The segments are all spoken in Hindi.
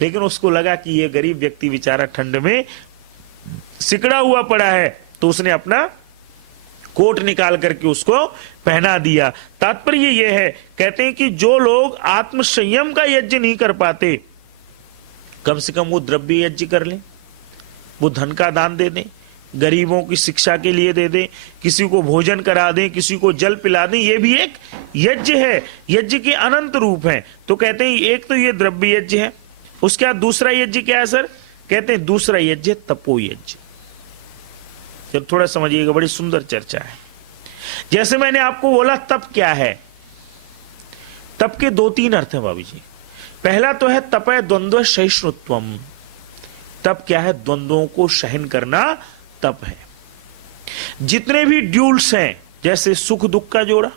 लेकिन उसको लगा कि ये गरीब व्यक्ति बेचारा ठंड में सिकड़ा हुआ पड़ा है, तो उसने अपना कोट निकाल करके उसको पहना दिया। तात्पर्य ये है, कहते हैं कि जो लोग आत्म संयम का यज्ञ नहीं कर पाते, कम से कम वो द्रव्य यज्ञ कर लें, वो धन का दान दे दें, गरीबों की शिक्षा के लिए दे दें, किसी को भोजन करा दें, किसी को जल पिला दें, ये भी एक यज्ञ है। यज्ञ के अनंत रूप हैं। तो कहते हैं एक तो ये द्रव्य यज्ञ है, उसके बाद दूसरा यज्ञ क्या है सर? कहते हैं दूसरा यज्ञ तपो यज्ञ। जब थोड़ा समझिएगा, बड़ी सुंदर चर्चा है। जैसे मैंने आपको बोला तप क्या है, तप के दो तीन अर्थ हैं बाबू जी। पहला तो है तप है द्वंद्व सहिष्णुत्वम। तप क्या है? द्वंद्वों को सहन करना तप है। जितने भी ड्यूल्स हैं, जैसे सुख दुख का जोड़ा,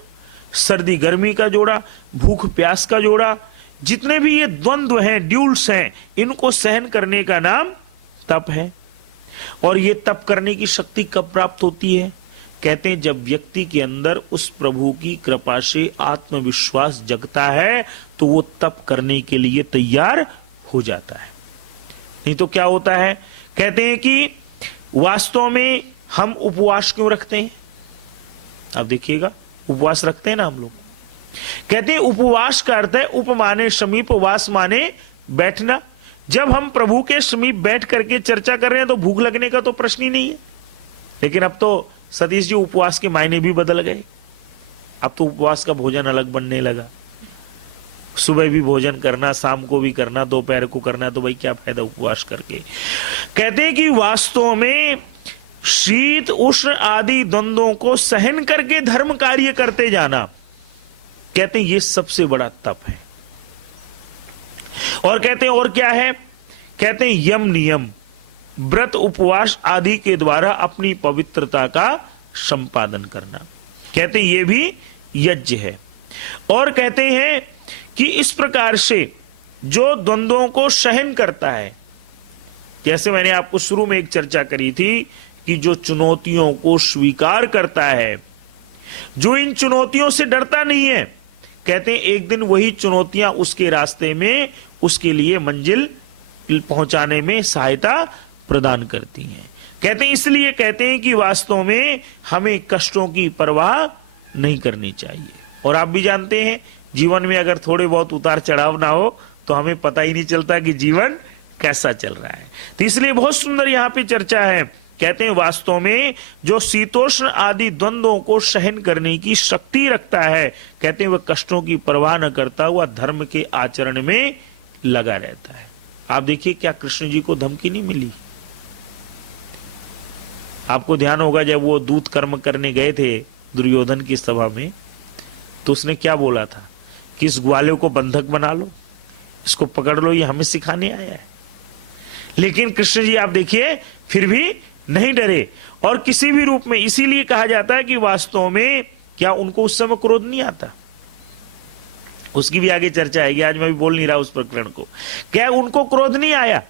सर्दी गर्मी का जोड़ा, भूख प्यास का जोड़ा, जितने भी ये द्वंद्व हैं, ड्यूल्स हैं, इनको सहन करने का नाम तप है। और ये तप करने की शक्ति कब प्राप्त होती है? कहते हैं जब व्यक्ति के अंदर उस प्रभु की कृपा से आत्मविश्वास जगता है, तो वो तप करने के लिए तैयार हो जाता है। नहीं तो क्या होता है? कहते हैं कि वास्तव में हम उपवास क्यों रखते हैं? आप देखिएगा, उपवास रखते हैं ना हम लोग। कहते हैं उपवास का अर्थ है उप माने समीप, वास माने बैठना। जब हम प्रभु के समीप बैठ करके चर्चा कर रहे हैं तो भूख लगने का तो प्रश्न ही नहीं है। लेकिन अब तो सतीश जी उपवास के मायने भी बदल गए। अब तो उपवास का भोजन अलग बनने लगा। सुबह भी भोजन करना, शाम को भी करना, दोपहर को करना, तो भाई क्या फायदा उपवास करके। कहते हैं कि वास्तव में शीत उष्ण आदि द्वंद्वों को सहन करके धर्म कार्य करते जाना, कहते हैं ये सबसे बड़ा तप है। और कहते हैं और क्या है? कहते हैं यम नियम, व्रत उपवास आदि के द्वारा अपनी पवित्रता का संपादन करना, कहते हैं ये भी यज्ञ है। और कहते हैं कि इस प्रकार से जो द्वंद्वों को सहन करता है, जैसे मैंने आपको शुरू में एक चर्चा करी थी कि जो चुनौतियों को स्वीकार करता है, जो इन चुनौतियों से डरता नहीं है, कहते हैं एक दिन वही चुनौतियां उसके रास्ते में उसके लिए मंजिल पहुंचाने में सहायता प्रदान करती हैं। कहते हैं इसलिए कहते हैं कि वास्तव में हमें कष्टों की परवाह नहीं करनी चाहिए। और आप भी जानते हैं जीवन में अगर थोड़े बहुत उतार चढ़ाव ना हो तो हमें पता ही नहीं चलता कि जीवन कैसा चल रहा है। तो इसलिए बहुत सुंदर यहाँ पे चर्चा है। कहते हैं वास्तव में जो शीतोष्ण आदि द्वंद्वों को सहन करने की शक्ति रखता है, कहते हैं वह कष्टों की परवाह न करता हुआ धर्म के आचरण में लगा रहता है। आप देखिए क्या कृष्ण जी को धमकी नहीं मिली। आपको ध्यान होगा जब वो दूत कर्म करने गए थे दुर्योधन की सभा में, तो उसने क्या बोला था कि इस ग्वाले को बंधक बना लो, इसको पकड़ लो, ये हमें सिखाने आया है। लेकिन कृष्ण जी आप देखिए फिर भी नहीं डरे और किसी भी रूप में। इसीलिए कहा जाता है कि वास्तव में क्या उनको उस समय क्रोध नहीं आता? उसकी भी आगे चर्चा आएगी, आज मैं भी बोल नहीं रहा उस प्रकरण को। क्या उनको क्रोध नहीं आया?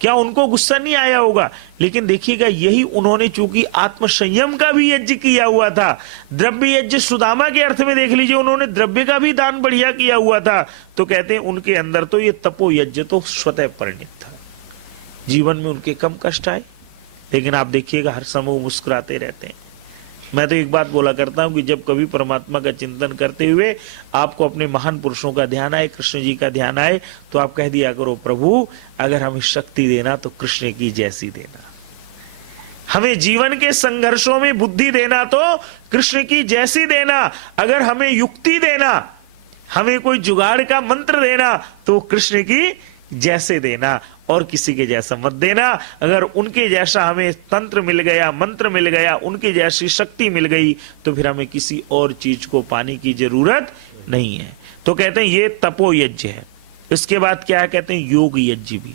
क्या उनको गुस्सा नहीं आया होगा? लेकिन देखिएगा यही उन्होंने चूंकि आत्म संयम का भी यज्ञ किया हुआ था, द्रव्य यज्ञ सुदामा के अर्थ में देख लीजिए, उन्होंने द्रव्य का भी दान बढ़िया किया हुआ था, तो कहते हैं उनके अंदर तो ये तपो यज्ञ तो स्वतः परिणित था। जीवन में उनके कम कष्ट आए, लेकिन आप देखिएगा हर समय वो मुस्कुराते रहते हैं। मैं तो एक बात बोला करता हूं कि जब कभी परमात्मा का चिंतन करते हुए आपको अपने महान पुरुषों का ध्यान आए, कृष्ण जी का ध्यान आए, तो आप कह दिया करो प्रभु अगर हमें शक्ति देना तो कृष्ण की जैसी देना, हमें जीवन के संघर्षों में बुद्धि देना तो कृष्ण की जैसी देना, अगर हमें युक्ति देना, हमें कोई जुगाड़ का मंत्र देना तो कृष्ण की जैसे देना और किसी के जैसा मत देना। अगर उनके जैसा हमें तंत्र मिल गया, मंत्र मिल गया, उनकी जैसी शक्ति मिल गई, तो फिर हमें किसी और चीज को पाने की जरूरत नहीं है। तो कहते हैं ये तपो यज्ञ है। इसके बाद क्या है? कहते हैं योग यज्ञ भी।